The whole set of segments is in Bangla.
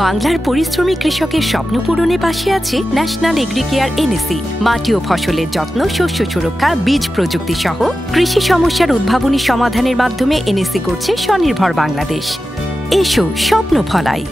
বাংলার পরিশ্রমী কৃষকের স্বপ্ন পূরণে পাশে আছে ন্যাশনাল এগ্রিকেয়ার এনএসি। মাটি ও ফসলের যত্ন, শস্য সুরক্ষা, বীজ প্রযুক্তি সহ কৃষি সমস্যার উদ্ভাবনী সমাধানের মাধ্যমে এনএসি করছে স্বনির্ভর বাংলাদেশ। এসো স্বপ্ন ফলাই।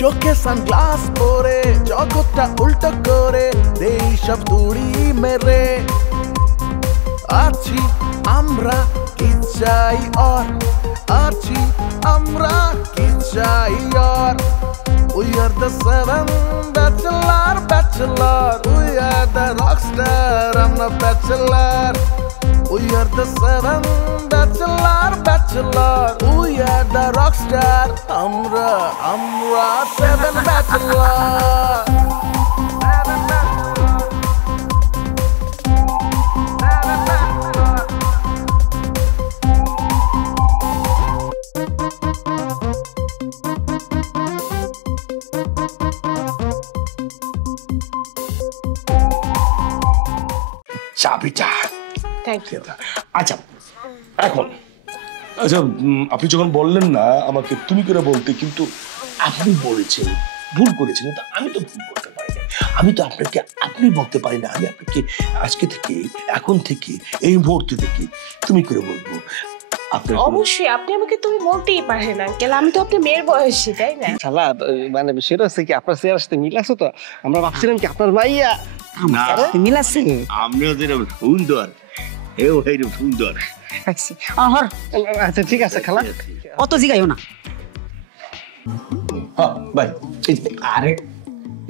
চোখে সানগ্লাস পরে জগৎটা উল্টো করে দেই সব তুড়ি মেরে আছি আমরা কি চাই আর আছি আমরা কি চাই আর We are the seven bachelor We are the rockstar, I'm the bachelor We are the seven bachelor We are the rockstar, আমরা seven bachelor চাবিটা থ্যাংক ইউ। আচ্ছা এখন আচ্ছা আপনি যখন বললেন না আমাকে তুমি করে বলতে, কিন্তু আপনি বলেছেন ভুল করেছেন, কিন্তু আমি তো ভুল করতে পারি না। আমি তো আপনাকে আপনি বলতে পারি না। আমি আপনাকে আজকে থেকে, এখন থেকে, এই মুহূর্তে থেকে তুমি করে বলবো। অবশ্যই আপনি আমাকে তুমি বলতেই পারেন আঙ্কেল, আমি তো আপনার মেয়ের বয়সী, তাই না? শালা মানে বিষয়টা হচ্ছে কি, আপনার চেহারার সাথে মিল আছে তো, আমরা ভাবছিলাম কি আপনার মাইয়া মিল আছে। আমিও যেরকম সুন্দর, এও এইরকম সুন্দর। আচ্ছা ঠিক আছে খালা, অত জিগাইও না। হ্যাঁ ভাই, আরে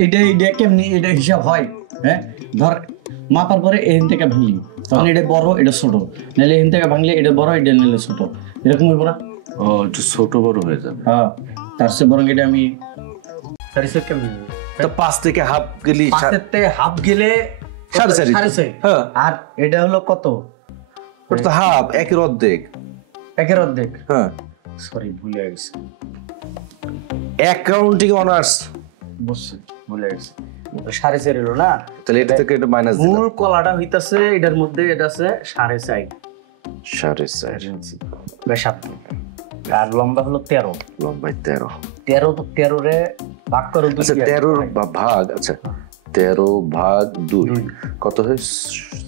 এটা কেমনি এটা হিসাব হয়? হ্যাঁ ধর মাপার পরে এখান থেকে ভাঙলি, তখন এটা বড় এটা ছোট, নাহলে এখান থেকে ভাঙলে এটা বড় এটা নিলে ছোট, এরকম হইব না? ও একটু ছোট বড় হয়ে যাবে। হ্যাঁ তার চেয়ে বরং এটা আমি কেমনি তো 5 থেকে হাফ গেলি, 5 থেকে হাফ গেলে 6.5। হ্যাঁ আর এটা হলো কত? ওটা তো হাফ, একের অর্ধেক। একের অর্ধেক? হ্যাঁ সরি ভুলে গেছি, অ্যাকাউন্টিং অনার্স বুঝছি, ভুলে গেছি। 4.5 হলো না, তাহলে এটা থেকে এটা মাইনাস দিলাম। মূল কলাটা হইতাছে এটার মধ্যে, এটা আছে 4.5 বেশ। আর লম্বা হলো 13, লম্বাই 13 13 রে ভাগ করো 2। আচ্ছা 13 ভাগ, আচ্ছা 13 ভাগ 2 কত হয়?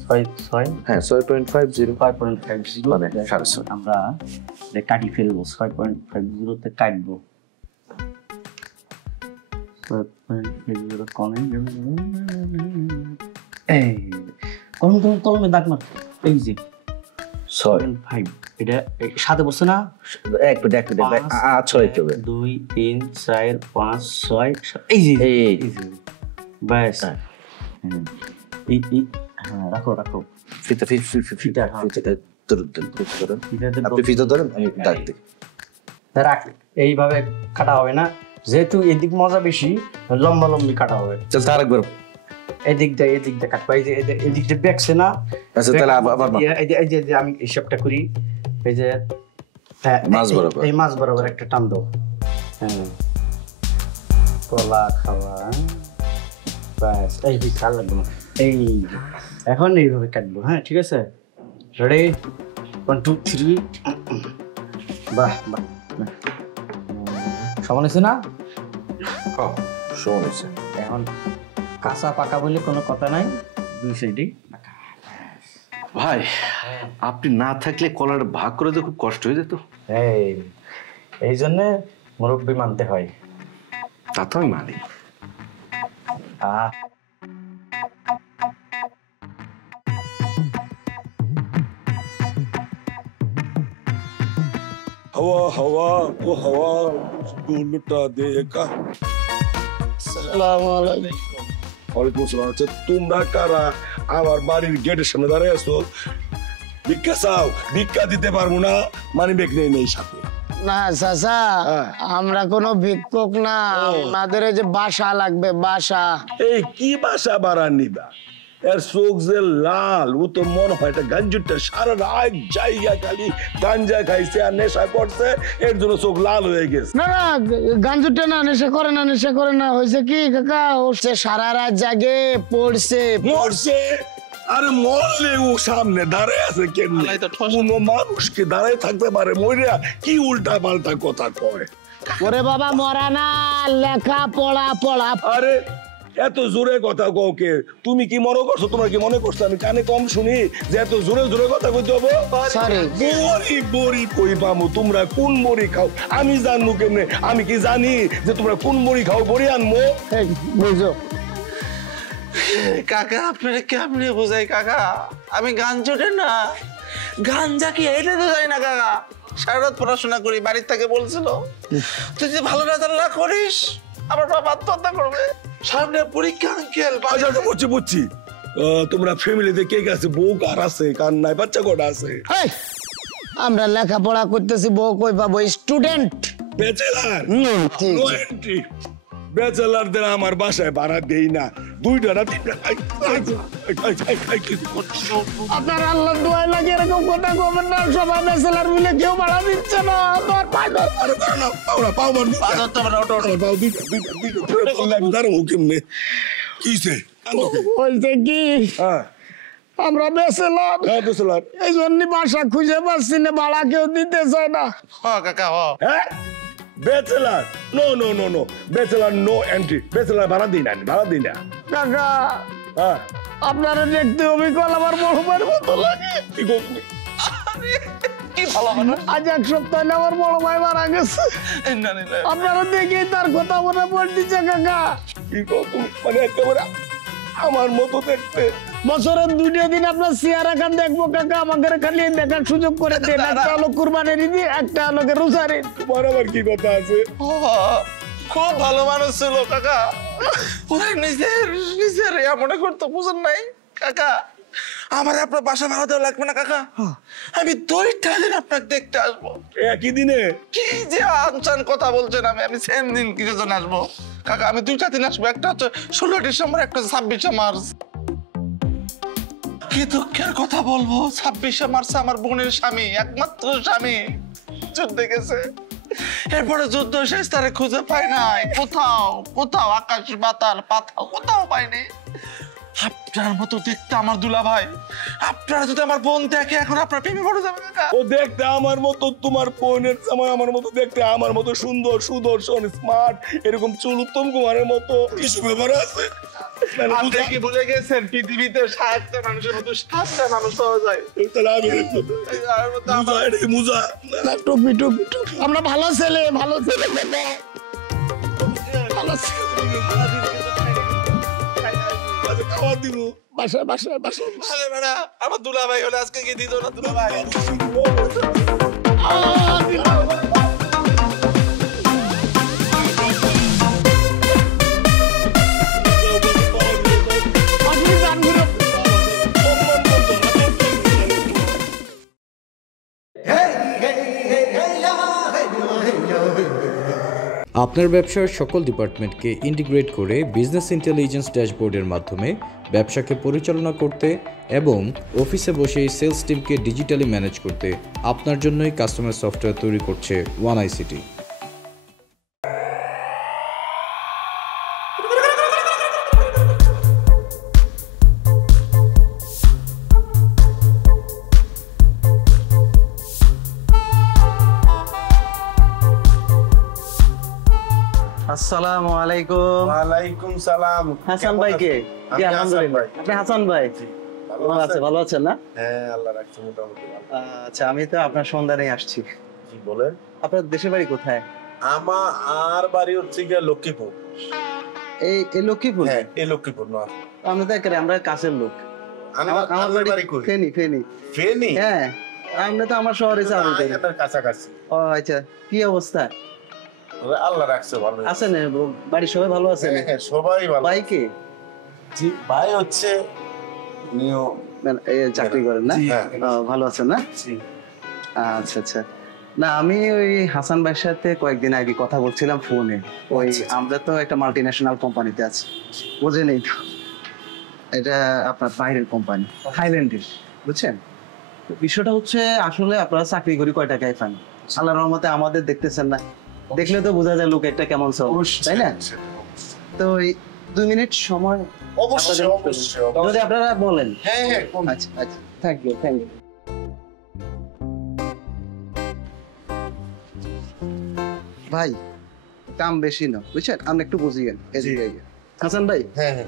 6 হ্যাঁ 6.50 5.50 মানে 6.5। আমরা কাটি ফেলবো, 6.50 তে কাটবো, 6.50 কমে এই কলমে দাগ মার, এই যে 6.5 এটা সাথে বসে না, এক মিনিট 6 হবে, 2 3 4 5 6 এই যে বাস। এই হ্যাঁ রাখো ফিতা ধরুন, আপনি ফিতা ধরেন, আমি দাগ দিই। রাখ, এইভাবে কাটা হবে না, যেহেতু এদিক মজা বেশি, লম্বি কাটা হবে। চল তার একবার এদিক দিয়ে কাটবো, এই যে এদিক দিয়ে ব্যাকছে না। আচ্ছা তাহলে আবার এই যে আমি হিসাবটা করি, এই যে মাছ বরাবর, এই মাছ বরাবর একটা টান দাও। হ্যাঁ কলা খাওয়া বাস, এই বিশাল লাগবে। এই এখন এইভাবে কাটবো। হ্যাঁ ঠিক আছে, রেডি 1 2 3। বাহ সমান হয়েছে না? সমান হয়েছে। এখন কাঁচা পাকা বলে কোনো কথা নাই, 2 সাইডেই। ভাই আপনি না থাকলে কলার ভাগ করে তো খুব কষ্ট হয়ে যেত। এই জন্যে মুরব্বি মানতে হয়। তা তো আমি মানি। हवा वो हवा उसको लुटा देगा। আসসালামু আলাইকুম। ওয়ালাইকুম আসসালাম। আচ্ছা তোমরা কারা আমার বাড়ির গেটের সামনে দাঁড়িয়ে আছো? ভিক্ষা চাও? ভিক্ষা দিতে পারবো না, মানি ব্যাগ নেই সাথে। না চাচা, আমরা কোনো ভিক্ষুক না, আমাদের যে বাসা লাগবে, বাসা। এই কি বাসা বাড়া নিবা? এর চোখ যে লাল, ও তো মনে হয় এটা গাঞ্জুটা সারা রাত জায়গা খালি গাঞ্জা খাইছে আর নেশা করছে, এর জন্য চোখ লাল হয়ে গেছে। না না গাঞ্জুটা না, নেশা করে না, হয়েছে কি কাকা, ওর সারা রাত জাগে পড়ছে। আরে মরলে ও সামনে দাঁড়ায় আছে কেমনে? কোনো মানুষকে দাঁড়ায় থাকতে পারে মরিয়া? কি উল্টা পাল্টা কথা কয়। ওরে বাবা মরা না, লেখা পড়া পড়া। আরে এত জোরে কথা কও কে? তুমি কি মনে করছো, তোমরা কি মনে করছো আমি কানে কম শুনি যে এত জোরে জোরে কথা কইতে হবে? সরি বড়ি বড়ি কই পামু? তোমরা কোন বড়ি খাও আমি জানবো কেমনে? আমি কি জানি যে তোমরা কোন বড়ি খাও? বড়ি আনবো? বুঝো কাকা আপনারা কেমনে বোঝাই কাকা? আমি গান জোটে না, গাঞ্জা কি এটা তো যাই না কাকা। সারা রাত পড়াশোনা করি, বাড়ির থেকে বলছিল তুই যদি ভালো রেজাল্ট না করিস আমার বাবা আত্মহত্যা করবে, সামনে পরীক্ষা আঙ্কেল। আচ্ছা বুঝছি বুঝছি। তোমরা ফ্যামিলিতে কে কে আছে? বউ কার আছে, কার নাই? বাচ্চা কটা আছে? আমরা লেখাপড়া করতেছি, বউ কই পাবো? Student, bachelor, no entry. ব্যাচেলারদের আমার বাসায় ভাড়া দেই না। 2টা না 3টা। আপনার আল্লাহ দোয়া লাগে এরকম কথা কবেন না। সবাই ব্যাচেলার মিলে কেউ ভাড়া দিচ্ছে না। তোর পাগল। আরে না পাওরা পাওবার না। পাও 2টা আমি দাঁড়াবো কেমনে? কিসে বলছে কি আমরা ব্যাচেলার, ব্যাচেলার এই জন্য বাসা খুঁজে পাচ্ছি না, ভাড়া কেউ দিতে চায় না। কাকা হ্যাঁ bachelor, no no no no, bachelor no entry. Bachelor ভাড়া দিই না, ভাড়া দিই না। কাকা হ্যাঁ আপনারা দেখতে অবিকল আমার বড় ভাইয়ের মতো লাগে। কি করবি? কি ভালো মানুষ। আজ 1 সপ্তাহ হলে আমার বড় ভাই মারা গেছে। আপনারা দেখেই তার কথা মনে পড়তেছে কাকা। কি করবি? মানে একেবারে আমার মতো দেখতে। বছরের 2টা দিন আপনার চেহারা খান দেখবো কাকা, আমাদের খালি দেখার সুযোগ করে দেন। একটা হলো কুরবানির ঈদ, একটা হলো রোজার ঈদ। তোমার আবার কি কথা আছে? খুব ভালো মানুষ ছিল কাকা, ওরা নিজের মনে করতো, বুঝেন নাই কাকা। আমার আপনার বাসা ভাড়া দেওয়া লাগবে না কাকা, আমি 2টা দিন আপনাকে দেখতে আসবো। একই দিনে? কি যে আনচান কথা বলছেন, আমি সেম দিন কিছু জন আসবো কাকা। আমি 2টা দিন আসবো, একটা হচ্ছে 16 ডিসেম্বর, একটা 26শে মার্চ। কি দুঃখের কথা বলবো, 26শে মার্চে আমার বোনের স্বামী, একমাত্র স্বামী যুদ্ধে গেছে। এরপরে যুদ্ধ শেষ, তারে খুঁজে পাই নাই কোথাও কোথাও, আকাশ বাতাল পাতাল কোথাও পাইনি। আপনার মতো দেখতে আমার দুলা ভাই, আপনারা যদি আমার বোন দেখে এখন আপনার প্রেমে পড়ে যাবে কাকা। ও দেখতে আমার মতো, তোমার বোনের জামাই আমার মতো দেখতে, আমার মতো সুন্দর সুদর্শন স্মার্ট, এরকম চুল উত্তম কুমারের মতো, কিছু ব্যাপার আছে? আপনি কি ভুলে গেছেন পৃথিবীতে 7টা মানুষের মতো 7টা মানুষ পাওয়া যায়? তাহলে আমি মুজা টুপি টুপি টুপি। আমরা ভালো ছেলে, ভালো ছেলে, ভালো ছেলে। খাওয়া দিব বাসা বাসা বাসা। আরে বেড়া, আমার দুলা ভাই হলে আজকে কি দিত না দুলা ভাই? আপনি জান ঘুরে। আপনার ব্যবসার সকল ডিপার্টমেন্টকে ইন্টিগ্রেট করে বিজনেস ইন্টেলিজেন্স ড্যাশবোর্ডের মাধ্যমে ব্যবসাকে পরিচালনা করতে এবং অফিসে বসে সেলস টিমকে ডিজিটালি ম্যানেজ করতে আপনার জন্যই কাস্টমার সফটওয়্যার তৈরি করছে OneICT। আসসালামু আলাইকুম। ওয়ালাইকুম সালাম। হাসান ভাই কে? জি আলহামদুলিল্লাহ। আপনি হাসান ভাই? ভালো আছেন না? হ্যাঁ আল্লাহ রাখছে মোটামুটি। আচ্ছা, আমি তো আপনার সন্ধানেই আসছি। জি বলেন। আপনার দেশের বাড়ি কোথায়? আমার বাড়ি হচ্ছে গিয়ে লক্ষ্মীপুর। এই লক্ষ্মীপুর? হ্যাঁ এই লক্ষ্মীপুর না। আমরা তো একেবারে আমরা কাছের লোক। আমার বাড়ি কই? ফেনী। ফেনী? হ্যাঁ, আপনি তো আমার শহরে চাকরি করেন। আপনার কাছাকাছি। ও আচ্ছা, কি অবস্থা? আল্লাহ রাখছে ভালো। আছেন বাড়ির সবাই ভালো আছেন? হ্যাঁ সবাই ভালো। ভাই কে? জি ভাই হচ্ছে নিও চাকরি করেন না? ভালো আছেন না? জি। আচ্ছা আচ্ছা। না আমি ওই হাসান ভাইয়ের সাথে কয়েকদিন আগে কথা বলছিলাম ফোনে। ওই আমরা তো একটা মাল্টিন্যাশনাল কোম্পানিতে আছি, বুঝেনই তো। এটা আপনার বাইরের কোম্পানি, থাইল্যান্ডের, বুঝছেন? বিষয়টা হচ্ছে আসলে আপনারা চাকরি করি কয় টাকায় পান? আল্লাহর রহমতে আমাদের দেখতেছেন না, দেখলে তো বোঝা যায় লোক একটা কেমন সব, তাই না? তো 2 মিনিট সময় অবশ্যই অবশ্যই যদি আপনারা বলেন। হ্যাঁ হ্যাঁ আচ্ছা আচ্ছা, থ্যাংক ইউ থ্যাংক ইউ। ভাই দাম বেশি না বুঝছেন, আপনি একটু বুঝিয়েন। হাসান ভাই,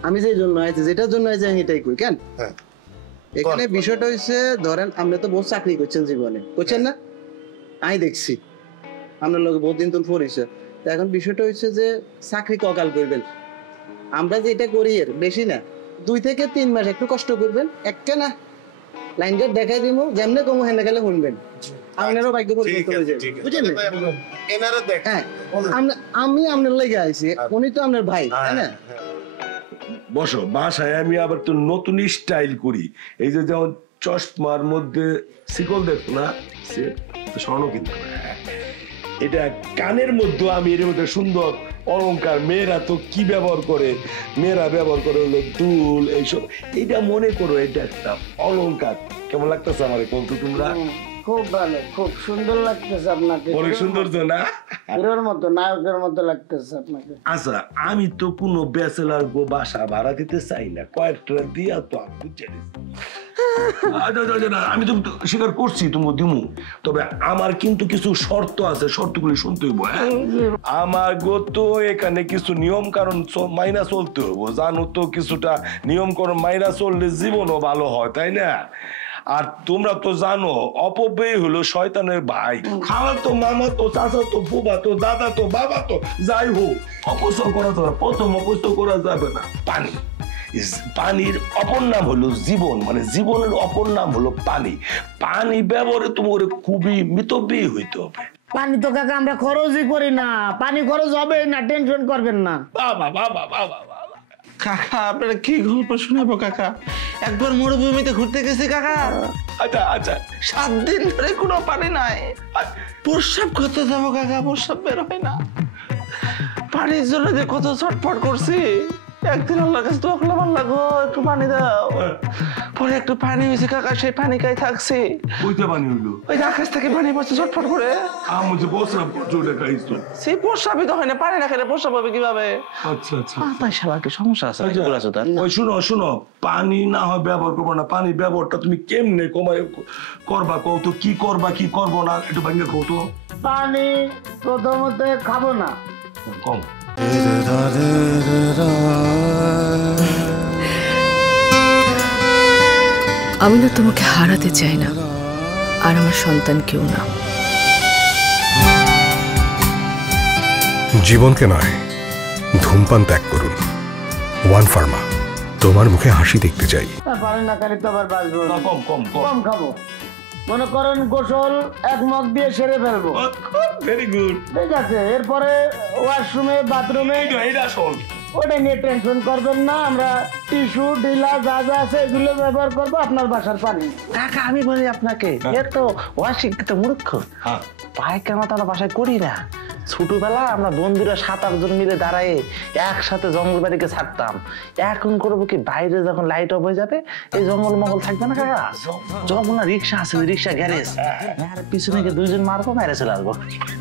আমি যেই জন্য আইছি, যেটার জন্য আইছি আমি এটাই কই কেন। এখানে বিষয়টা হইছে, ধরেন আপনি তো বহু চাকরি করছেন জীবনে, করছেন না? আমি দেখছি আপনার লোক বহুত দিন তো পরিচয়। এখন বিষয়টা হচ্ছে যে চাকরি ককাল করবেন, আমরা যেটা করি এর বেশি না, 2 থেকে 3 মাস একটু কষ্ট করবেন, একটা না লাইন গেট দেখাই দিব, যেমনে কমু হেনে গেলে শুনবেন, আপনারও ভাগ্য পরিবর্তন হয়ে যাবে, বুঝলেন? এনারা দেখ হ্যাঁ, আমি আপনার লেগে আইছি, উনি তো আপনার ভাই, তাই না? বসো, বাসায় আমি আবার তো নতুন স্টাইল করি। এই যে যেমন চশমার মধ্যে শিকল দেখো না, সে স্বর্ণ কিন্তু এটা কানের মধ্যে আমি এর মধ্যে সুন্দর অলংকার, মেয়েরা তো কি ব্যবহার করে, মেয়েরা ব্যবহার করে হলো দুল, এইসব। এটা মনে করো এটা একটা অলংকার। কেমন লাগতেছে আমার বলতো তোমরা? খুব ভালো, খুব সুন্দর লাগতেছে আপনাকে, অনেক সৌন্দর্য না? হিরোর মতো, নায়কের মতো লাগতেছে আপনাকে। আচ্ছা, আমি তো কোনো ব্যাচেলার বাসা ভাড়া দিতে চাই না, কয়েকটা দিয়া তো আমি বুঝে আমি তো স্বীকার করছি তুমি দিমু, তবে আমার কিন্তু কিছু শর্ত আছে, শর্তগুলি শুনতে হইব। আমার তো এখানে কিছু নিয়ম কারণ মাইনা চলতে হইব, জানো তো, কিছুটা নিয়ম কারণ মাইনা চললে জীবনও ভালো হয়, তাই না? আর তোমরা তো জানো অপব্যয় হলো শয়তানের ভাই। খাওয়া তো, মামা তো, চাচা তো, বুবা তো, দাদা তো, বাবা তো, যাই হোক, অপচয় করা তো প্রথম অপচয় করা যাবে না পানি। পানির অপর নাম হলো জীবন, মানে জীবনের অপর নাম হলো পানি। পানি ব্যবহারে তোমার খুবই মিতব্যয়ী হইতে হবে। পানি তো কাকা আমরা খরচই করি না, পানি খরচ হবে না, টেনশন করবেন না। বাবা বাবা বাবা কাকা, আপনারা কি গল্প শোনাবো কাকা? একবার মরুভূমিতে ঘুরতে গেছি কাকা। আচ্ছা আচ্ছা, 7 দিন ধরে কোনো পানি নাই, প্রস্রাব করতে যাবো কাকা, প্রস্রাব বের হয় না। পানির জন্য যে কত ছটফট করছি, একদিন আল্লাহর কাছে দোয়া করলাম, আল্লাহ গো একটু পানি দাও। পরে একটু পানি হয়েছে কাকা, সেই পানি খাই থাকছি। ওইটা পানি হইলো, ওই আকাশ থেকে পানি পড়ছে ছটফট করে। আমি যে প্রস্রাব করছো ওটা খাইছো, সেই প্রস্রাবই তো হয় না, পানি না খেলে প্রস্রাব হবে কিভাবে? আচ্ছা আচ্ছা, তাই শালার কি সমস্যা আছে? ওই শুনো শুনো, পানি না হয় ব্যবহার করবো না, পানি ব্যবহারটা তুমি কেমনে করবা কও তো, কি করবা কি করবো না একটু ভাঙ্গে কও তো। পানি প্রথমত খাবো না, কম। আমি না তোমাকে হারাতে চাই না, আর আমার সন্তান কেউ না। জীবনকে নয়, ধূমপান ত্যাগ করুন। ওয়ান ফার্মা, তোমার মুখে হাসি দেখতে চাই। পানি না খালি তো আবার বাঁচবো, কম কম কম খাবো। মনে করেন গোসল 1 মগ দিয়ে সেরে ফেলবো, ভেরি গুড, ঠিক আছে। এরপরে ওয়াশরুমে, বাথরুমে, এটা শোন, ওটা নিয়ে টেনশন করবেন না, আমরা টিস্যু ঢিলা যা যা আছে এগুলো ব্যবহার করবো আপনার বাসার পানি। কাকা আমি বলি আপনাকে, এ তো অশিক্ষিত মূর্খ, পায়খানা তো আমরা বাসায় করি না। ছোটবেলা আমরা বন্ধুরা 7-8 জন মিলে দাঁড়ায় একসাথে জঙ্গল বাড়িকে ছাড়তাম। এখন করবো কি, বাইরে যখন লাইট অফ হয়ে যাবে এই জঙ্গল মহল থাকবে না কাকা, যখন রিক্সা আছে, রিক্সা গ্যারেজ, পিছনে গিয়ে 2 জন মারবো, মেরে চলে আসবো।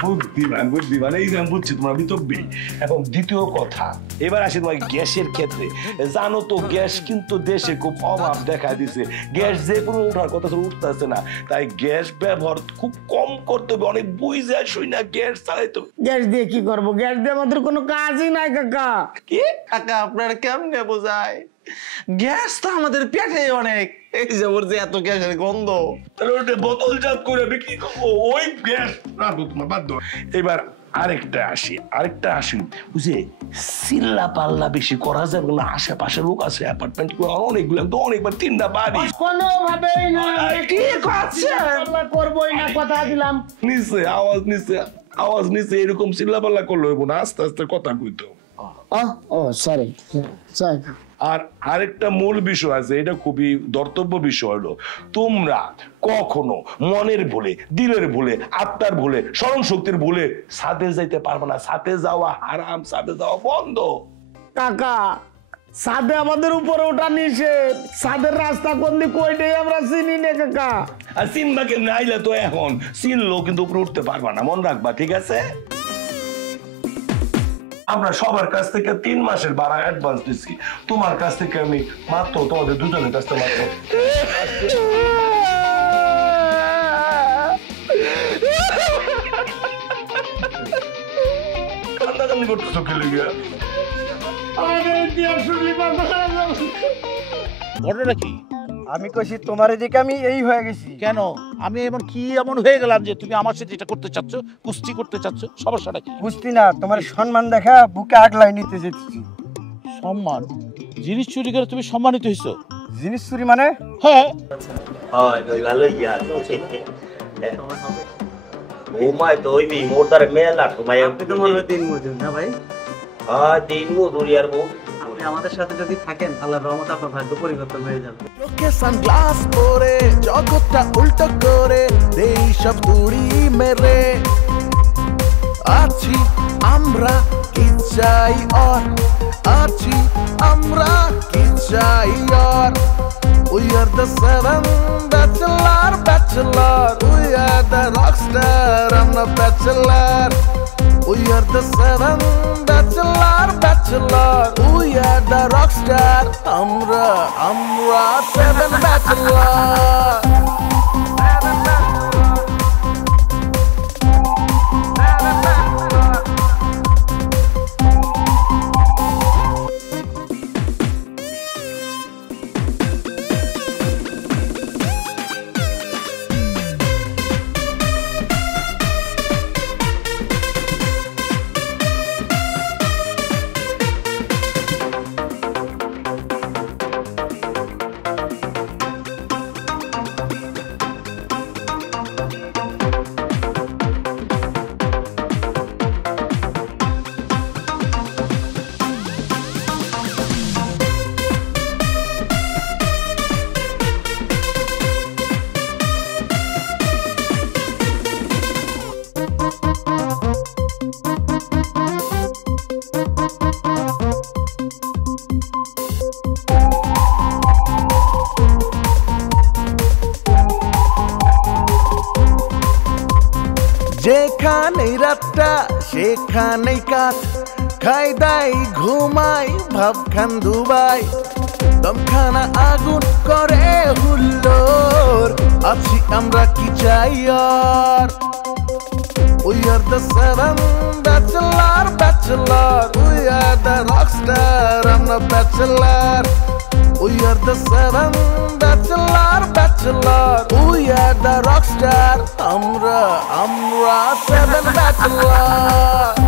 বুদ্ধিমান বুদ্ধিমান, এই যে আমি বুঝছি তোমার বিতব্যী। এবং দ্বিতীয় কথা, এবার আসি তোমার গ্যাসের ক্ষেত্রে। জানো তো গ্যাস কিন্তু দেশে খুব অভাব দেখা দিছে, গ্যাস যে কোনো উঠার কথা উঠতেছে না, তাই গ্যাস ব্যবহার খুব কম করতে হবে, অনেক বুঝে শুই না গ্যাস চালাইতে। গ্যাস দিয়ে কি করবো? গ্যাস দিয়ে আমাদের কোনো কাজই নাই কাকা। কি কাকা আপনারা কেমনে বোঝায়? গ্যাস তো আমাদের পেটে অনেক, এই যে ওর যে এত গ্যাসের গন্ধ, তাহলে ওটা বোতলজাত করে বিক্রি করবো, ওই গ্যাস রাখবো তোমার বাধ্য। এবার আরেকটা আসি বুঝে, চিল্লা পাল্লা বেশি করা যাবে না, আশেপাশে লোক আছে, অ্যাপার্টমেন্ট অনেকগুলো, অনেকবার 3টা বাড়ি, কোনোভাবেই না। কি করছেন? করবোই না, কথা দিলাম। নিচে আওয়াজ নিচে এরকম চিল্লা পাল্লা করলে হইব না, আস্তে আস্তে কথা কইতো। ও সরি। আর আরেকটা মূল বিষয় আছে, এটা খুবই ধর্তব্য বিষয় হলো, তোমরা কখনো মনের ভুলে, দিলের ভুলে, আত্মার ভুলে, স্মরণ শক্তির ভুলে ছাদে যাইতে পারবে না। ছাদে যাওয়া হারাম, ছাদে যাওয়া বন্ধ। কাকা ছাদে আমাদের উপরে ওঠা নিষেধ, ছাদের রাস্তা কোন দিক ওইটাই আমরা চিনি না কাকা। আর চিনবাকে নাইলে তো এখন চিনলো কিন্তু উপরে উঠতে পারবা না, মন রাখবা, ঠিক আছে? আমরা সবার কাছ থেকে 3 মাসের ভাড়া অ্যাডভান্স দিছি, তোমার কাছ থেকে আমি মাত্র তোমাদের দুজনের কাছ থেকে মাত্র কান্দাকান্দি করতেছো কি লিগা? ঘটনা কি? আমি কইছি তোমার এদিকে আমি এই হয়ে গেছি। কেন আমি এমন হয়ে গেলাম যে তুমি আমার সাথে এটা করতে চাচ্ছ, কুস্তি করতে চাচ্ছ? সমস্যাটা কি? বুঝতি না, তোমার সম্মান দেখা বুকে আগলাই নিতে যেতেছি। সম্মান? জিনিস চুরি করে তুমি সম্মানিত হইছো? জিনিস চুরি মানে? হ্যাঁ আমাদের সাথে যদি থাকেন আল্লাহর রহমতে আপনার ভাগ্য পরিবর্তন হয়ে যাবে। চোখে সানগ্লাস পরে জগৎটা উল্টো করে দেই সব তুড়ি মেরে আছি আমরা কি চাই আর আছি আমরা কি চাই আর We are the 7 bachelor We are the rockstar, I'm the bachelor We are the 7 bachelor We are the rockstar, আমরা 7 bachelor যেখানেই রাতটা সেখানেই কাঠ খাই দাই ঘুমাই ভাবখান দুবাই দমখানা আগুন করে হুল্লোর আছি আমরা কি চাই আর We are the 7 bachelor We are the rockstar, I'm the bachelor We are the 7 bachelor We are the rockstar, আমরা 7 bachelor